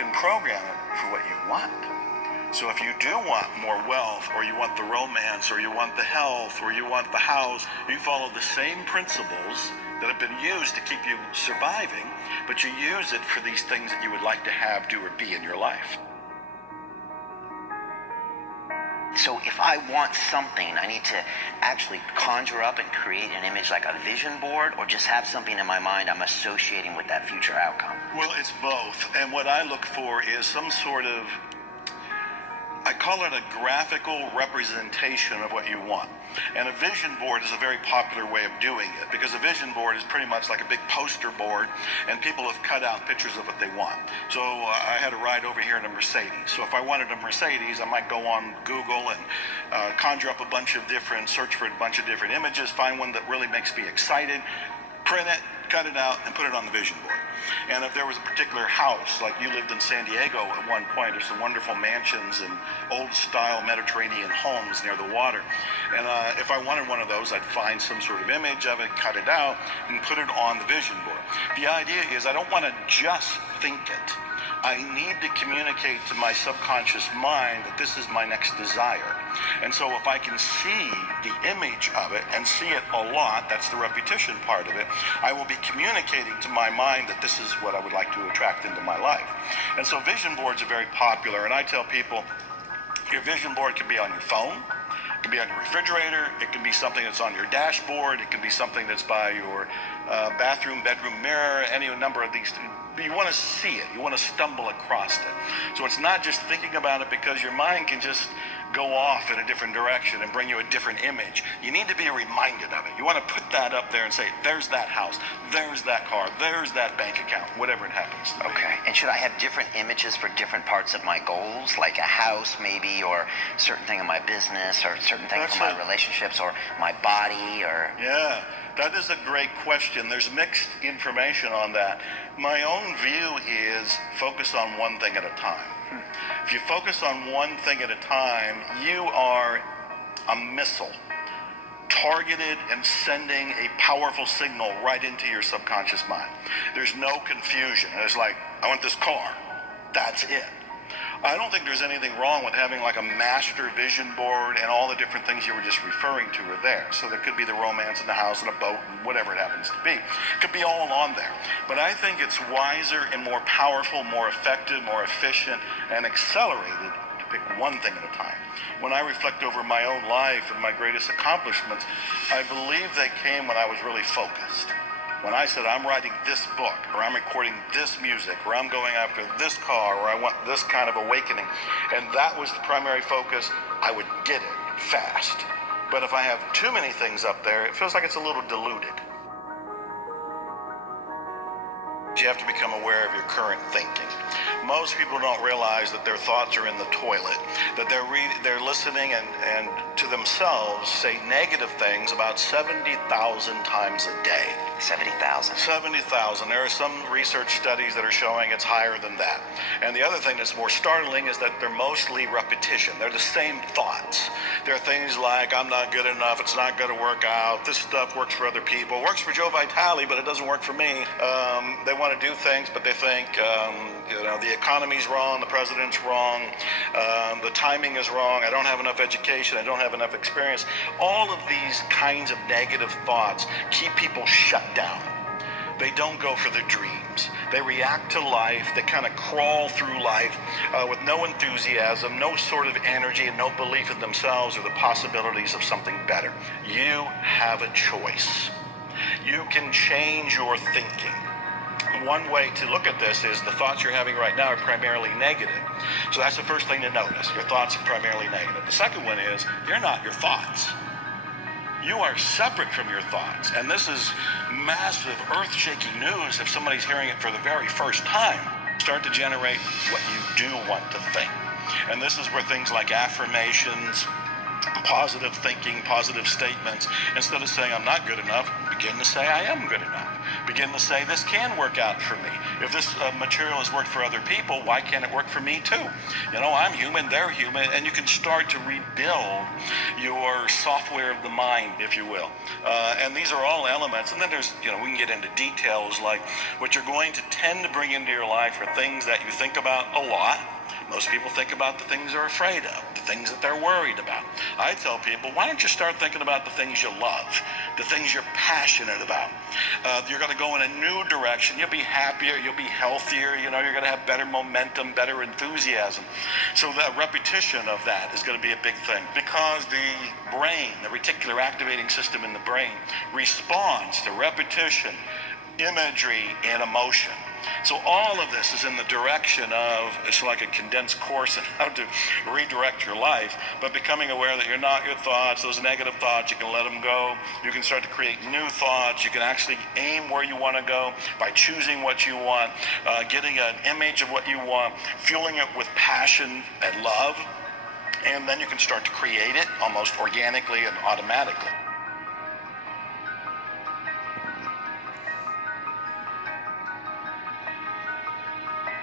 can program it for what you want. So if you do want more wealth, or you want the romance, or you want the health, or you want the house, you follow the same principles that have been used to keep you surviving, but you use it for these things that you would like to have, do, or be in your life. So if I want something, I need to actually conjure up and create an image like a vision board, or just have something in my mind I'm associating with that future outcome? Well, it's both. And what I look for is some sort of, I call it a graphical representation of what you want. And a vision board is a very popular way of doing it, because a vision board is pretty much like a big poster board, and people have cut out pictures of what they want. So I had a ride over here in a Mercedes. So if I wanted a Mercedes, I might go on Google and conjure up a bunch of different, search for a bunch of different images, find one that really makes me excited, print it, cut it out, and put it on the vision board. And if there was a particular house, like you lived in San Diego at one point, there's some wonderful mansions and old-style Mediterranean homes near the water. And if I wanted one of those, I'd find some sort of image of it, cut it out, and put it on the vision board. The idea is I don't want to just think it. I need to communicate to my subconscious mind that this is my next desire. And so if I can see the image of it and see it a lot, that's the repetition part of it, I will be communicating to my mind that this is what I would like to attract into my life. And so vision boards are very popular, and I tell people, your vision board can be on your phone, it can be on your refrigerator, it can be something that's on your dashboard, it can be something that's by your bathroom, bedroom mirror, any number of these things. You want to see it, you want to stumble across it. So it's not just thinking about it, because your mind can just go off in a different direction and bring you a different image. You need to be reminded of it. You want to put that up there and say, there's that house, there's that car, there's that bank account, whatever it happens to be. Okay, and should I have different images for different parts of my goals, like a house maybe, or certain thing in my business, or certain thing for my relationships, or my body, or... Yeah, that is a great question. There's mixed information on that. My own view is focus on one thing at a time. If you focus on one thing at a time, you are a missile targeted and sending a powerful signal right into your subconscious mind. There's no confusion. It's like, I want this car. That's it. I don't think there's anything wrong with having like a master vision board, and all the different things you were just referring to are there. So there could be the romance in the house and a boat and whatever it happens to be. It could be all on there. But I think it's wiser and more powerful, more effective, more efficient, and accelerated to pick one thing at a time. When I reflect over my own life and my greatest accomplishments, I believe they came when I was really focused. When I said, I'm writing this book, or I'm recording this music, or I'm going after this car, or I want this kind of awakening, and that was the primary focus, I would get it fast. But if I have too many things up there, it feels like it's a little diluted. You have to become aware of your current thinking. Most people don't realize that their thoughts are in the toilet, that they're listening and to themselves say negative things about 70,000 times a day. 70,000. 70,000. There are some research studies that are showing it's higher than that. And the other thing that's more startling is that they're mostly repetition. They're the same thoughts. There are things like, I'm not good enough, it's not going to work out, this stuff works for other people, it works for Joe Vitale, but it doesn't work for me. They want to do things, but they think, the economy's wrong, the president's wrong, the timing is wrong, I don't have enough education, I don't have enough experience. All of these kinds of negative thoughts keep people shut down. They don't go for their dreams. They react to life. They kind of crawl through life with no enthusiasm, no sort of energy, and no belief in themselves or the possibilities of something better. You have a choice. You can change your thinking. One way to look at this is the thoughts you're having right now are primarily negative. So that's the first thing to notice. Your thoughts are primarily negative. The second one is you're not your thoughts. You are separate from your thoughts. And this is massive, earth-shaking news if somebody's hearing it for the very first time. Start to generate what you do want to think. And this is where things like affirmations, positive thinking, positive statements, instead of saying I'm not good enough, begin to say I am good enough. Begin to say this can work out for me. If this material has worked for other people, why can't it work for me too? You know, I'm human, they're human, and you can start to rebuild your software of the mind, if you will. And these are all elements. And then there's, you know, we can get into details like what you're going to tend to bring into your life are things that you think about a lot. Most people think about the things they're afraid of, the things that they're worried about. I tell people, why don't you start thinking about the things you love, the things you're passionate about. You're going to go in a new direction. You'll be happier, you'll be healthier, you know, you're going to have better momentum, better enthusiasm. So the repetition of that is going to be a big thing because the brain, the reticular activating system in the brain, responds to repetition, imagery, and emotion. So all of this is in the direction of, it's like a condensed course in how to redirect your life, but becoming aware that you're not your thoughts, those negative thoughts, you can let them go. You can start to create new thoughts. You can actually aim where you want to go by choosing what you want, getting an image of what you want, fueling it with passion and love, and then you can start to create it almost organically and automatically.